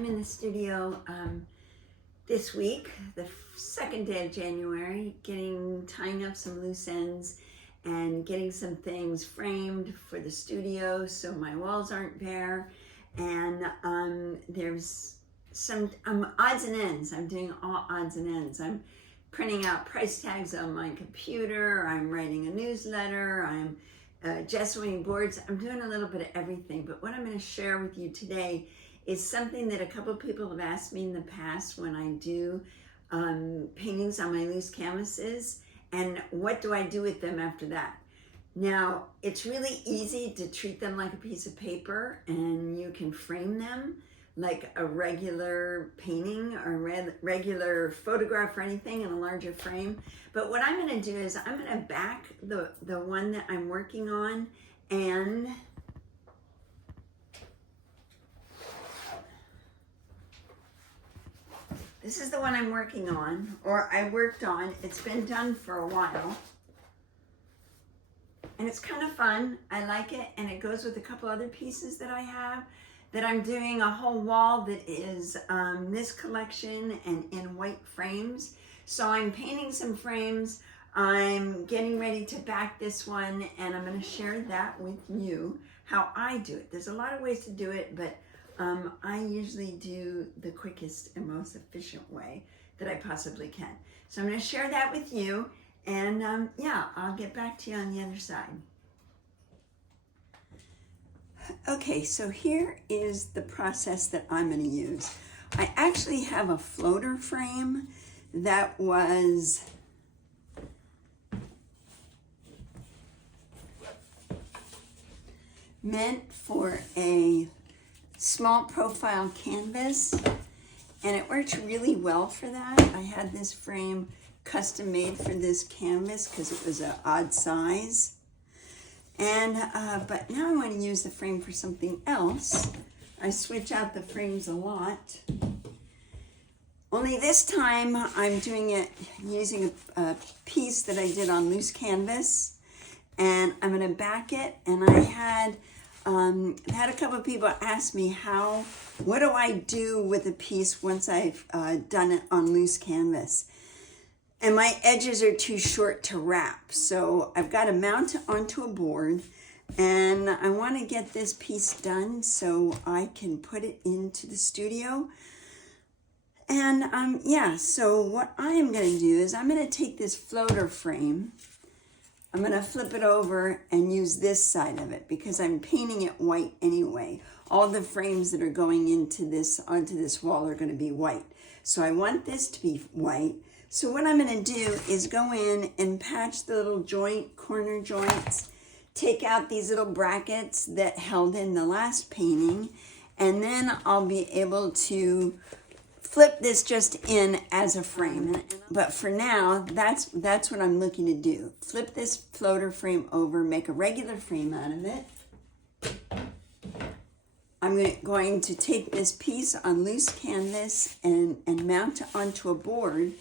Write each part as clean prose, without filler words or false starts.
I'm in the studio this week, the second day of January, tying up some loose ends and getting some things framed for the studio so my walls aren't bare. And there's some odds and ends. I'm doing all odds and ends. I'm printing out price tags on my computer. I'm writing a newsletter. I'm gessoing boards. I'm doing a little bit of everything. But what I'm going to share with you today is something that a couple of people have asked me in the past when I do paintings on my loose canvases, and what do I do with them after that? Now, it's really easy to treat them like a piece of paper, and you can frame them like a regular painting or regular photograph or anything in a larger frame. But what I'm going to do is I'm going to back the one that I'm working on, and this is the one I'm working on, or I worked on. It's been done for a while. And it's kind of fun. I like it, and it goes with a couple other pieces that I have, that I'm doing a whole wall that is this collection and in white frames. So I'm painting some frames. I'm getting ready to back this one, and I'm going to share that with you, how I do it. There's a lot of ways to do it, but I usually do the quickest and most efficient way that I possibly can. So I'm going to share that with you, and yeah, I'll get back to you on the other side. Okay, so here is the process that I'm going to use. I actually have a floater frame that was meant for a small profile canvas, and it worked really well for that. I had this frame custom made for this canvas because it was an odd size. And but now I want to use the frame for something else. I switch out the frames a lot. Only this time I'm doing it using a piece that I did on loose canvas, and I'm going to back it. And I had a couple of people ask me what do I do with a piece once I've done it on loose canvas? And my edges are too short to wrap. So I've got to mount it onto a board, and I want to get this piece done so I can put it into the studio. And yeah, so what I am going to do is I'm going to take this floater frame. I'm going to flip it over and use this side of it because I'm painting it white anyway. All the frames that are going onto this wall are going to be white. So I want this to be white. So what I'm going to do is go in and patch the little corner joints, take out these little brackets that held in the last painting, and then I'll be able to flip this just in as a frame. But for now, that's what I'm looking to do. Flip this floater frame over, make a regular frame out of it. I'm going to take this piece on loose canvas and mount it onto a board.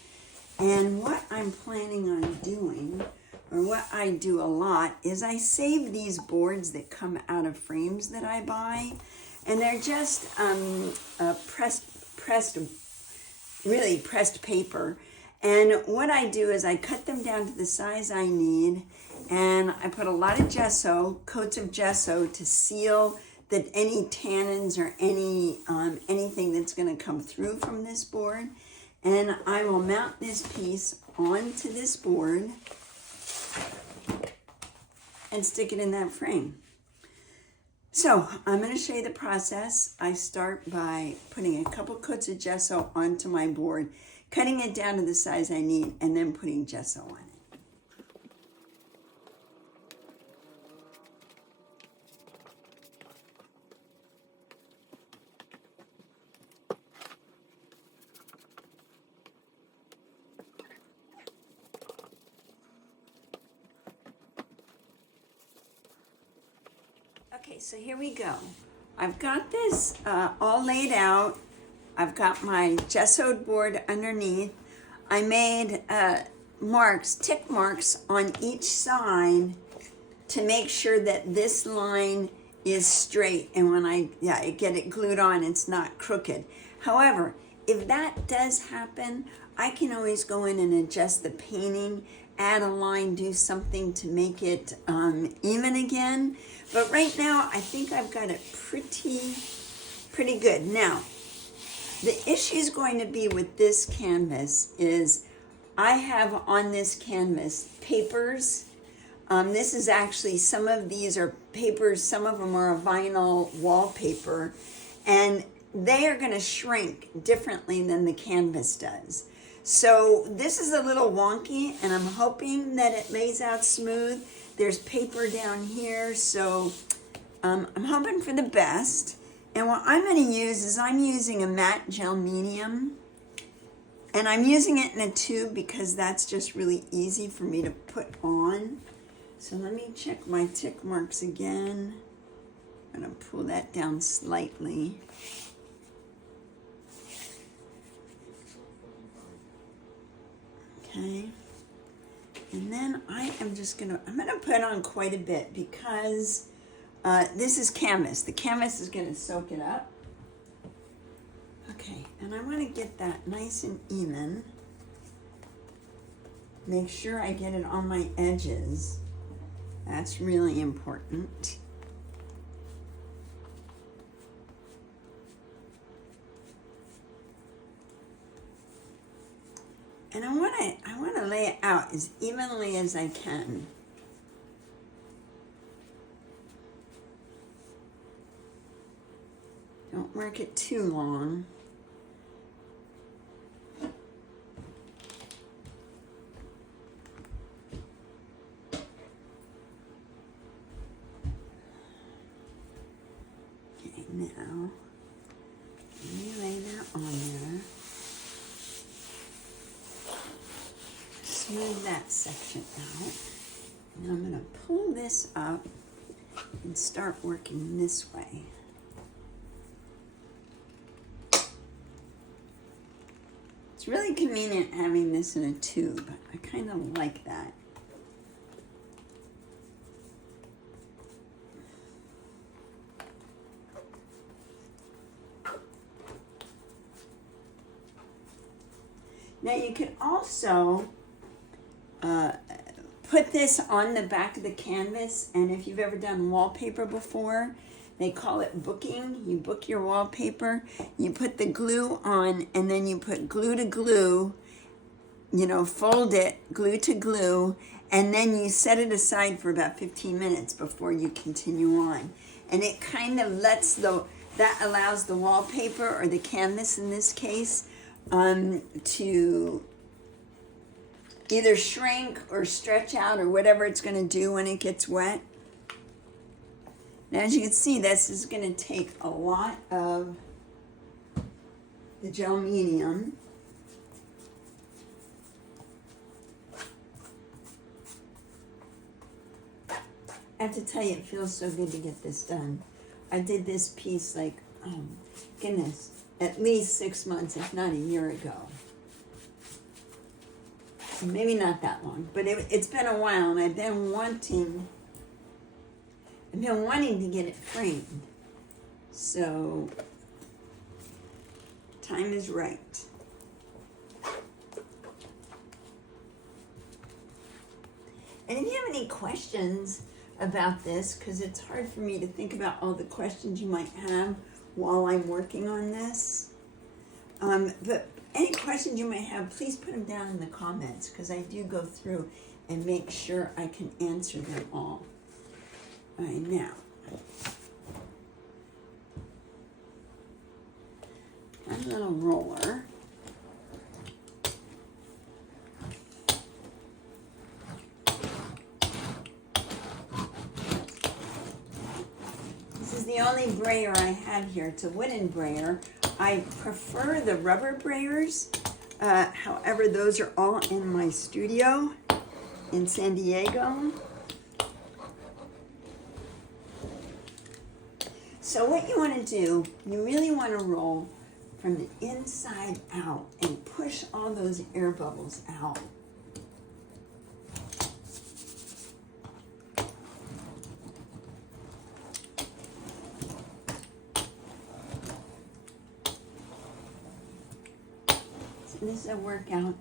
And what I'm planning on doing, or what I do a lot, is I save these boards that come out of frames that I buy. And they're just really pressed paper. And what I do is I cut them down to the size I need, and I put a lot of coats of gesso to seal that any tannins or anything that's going to come through from this board. And I will mount this piece onto this board and stick it in that frame. So I'm going to show you the process. I start by putting a couple coats of gesso onto my board, cutting it down to the size I need, and then putting gesso on it. Okay, so here we go. I've got this all laid out. I've got my gessoed board underneath. I made tick marks on each side to make sure that this line is straight, and when I get it glued on, it's not crooked. However, if that does happen, I can always go in and adjust the painting, add a line, do something to make it even again. But right now, I think I've got it pretty good. Now, the issue is going to be with this canvas is I have on this canvas papers. This is actually, some of these are papers, some of them are a vinyl wallpaper, and they are going to shrink differently than the canvas does. So this is a little wonky, and I'm hoping that it lays out smooth. There's paper down here, so I'm hoping for the best. And what I'm going to use is I'm using a matte gel medium, and I'm using it in a tube because that's just really easy for me to put on. So let me check my tick marks again. I'm going to pull that down slightly. Okay. And then I'm going to put on quite a bit because this is canvas. The canvas is going to soak it up. Okay, and I want to get that nice and even. Make sure I get it on my edges. That's really important. And I want to lay it out as evenly as I can. Don't work it too long. Okay, now let me lay that on there. Smooth that section out. And I'm going to pull this up and start working this way. It's really convenient having this in a tube. I kind of like that. Now you could also put this on the back of the canvas, and if you've ever done wallpaper before, they call it booking. You book your wallpaper, you put the glue on, and then you put glue to glue, fold it, glue to glue, and then you set it aside for about 15 minutes before you continue on. And it kind of that allows the wallpaper, or the canvas in this case, to either shrink or stretch out or whatever it's going to do when it gets wet. Now, as you can see, this is going to take a lot of the gel medium. I have to tell you, it feels so good to get this done. I did this piece goodness, at least 6 months, if not a year ago. Maybe not that long, but it's been a while, and I've been wanting to get it framed. So, time is right. And if you have any questions about this, because it's hard for me to think about all the questions you might have while I'm working on this, but any questions you might have, please put them down in the comments, because I do go through and make sure I can answer them all. All right, now, a little roller. This is the only brayer I have here. It's a wooden brayer. I prefer the rubber brayers. However, those are all in my studio in San Diego. So what you want to do, you really want to roll from the inside out and push all those air bubbles out. This is a workout.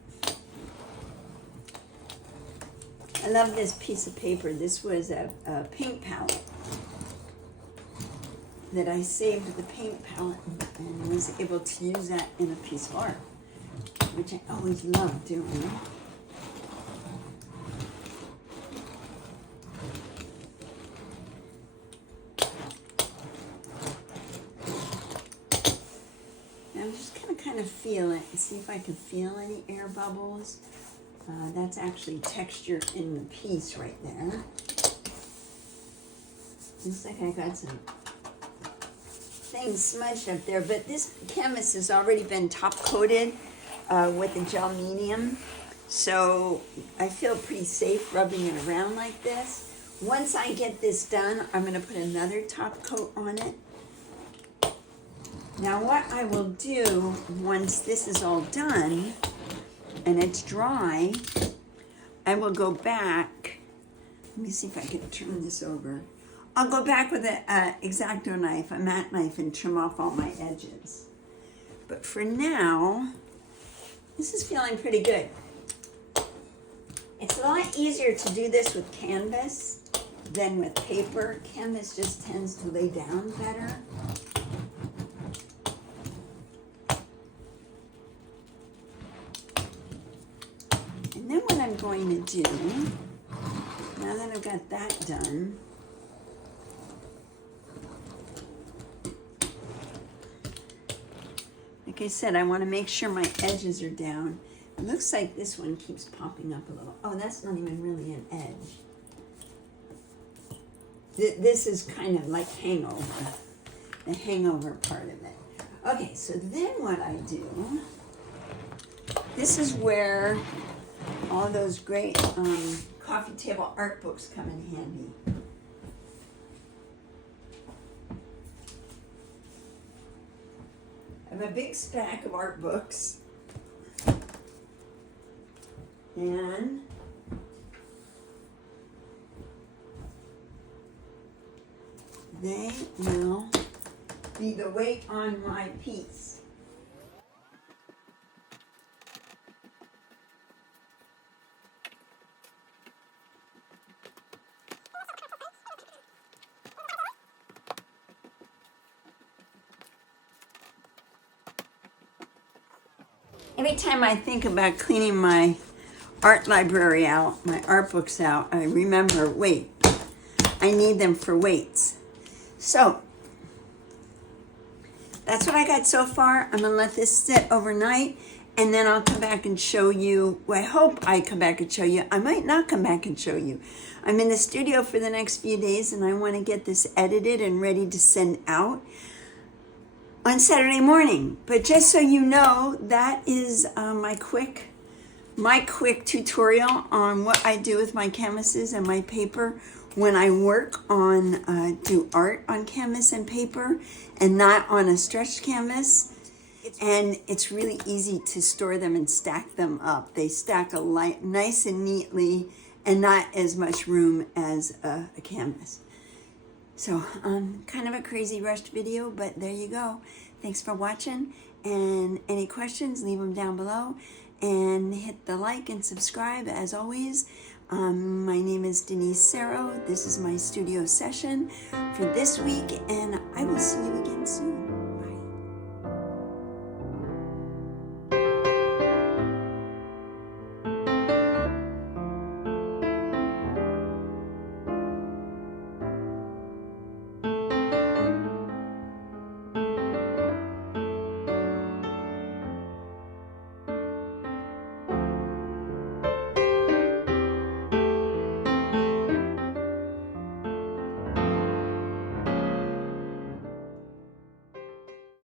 I love this piece of paper. This was a paint palette that I saved the paint palette and was able to use that in a piece of art, which I always love doing. I'm just gonna kind of feel it and see if I can feel any air bubbles. That's actually texture in the piece right there. Looks like I got some things smudged up there, but this canvas has already been top coated with a gel medium, so I feel pretty safe rubbing it around like this. Once I get this done, I'm going to put another top coat on it. Now what I will do once this is all done and it's dry, I will go back. Let me see if I can turn this over. I'll go back with an X-Acto knife, a matte knife, and trim off all my edges. But for now, this is feeling pretty good. It's a lot easier to do this with canvas than with paper. Canvas just tends to lay down better. And then what I'm going to do, now that I've got that done, like I said, I want to make sure my edges are down. It looks like this one keeps popping up a little. Oh, that's not even really an edge. This is kind of like hangover, the hangover part of it. Okay, so then what I do, this is where all those great coffee table art books come in handy. I have a big stack of art books, and they will be the weight on my piece. Every time I think about cleaning my art library out, my art books out, I remember, wait, I need them for weights. So, that's what I got so far. I'm gonna let this sit overnight, and then I'll come back and show you. Well, I hope I come back and show you. I might not come back and show you. I'm in the studio for the next few days, and I wanna get this edited and ready to send out on Saturday morning. But just so you know, that is my quick tutorial on what I do with my canvases and my paper when I work on do art on canvas and paper and not on a stretched canvas. And it's really easy to store them and stack them up. They stack nice and neatly and not as much room as a canvas. So kind of a crazy rushed video, but there you go. Thanks for watching, and any questions, leave them down below, and hit the like and subscribe as always. My name is Denise Serro. This is my studio session for this week, and I will see you again soon.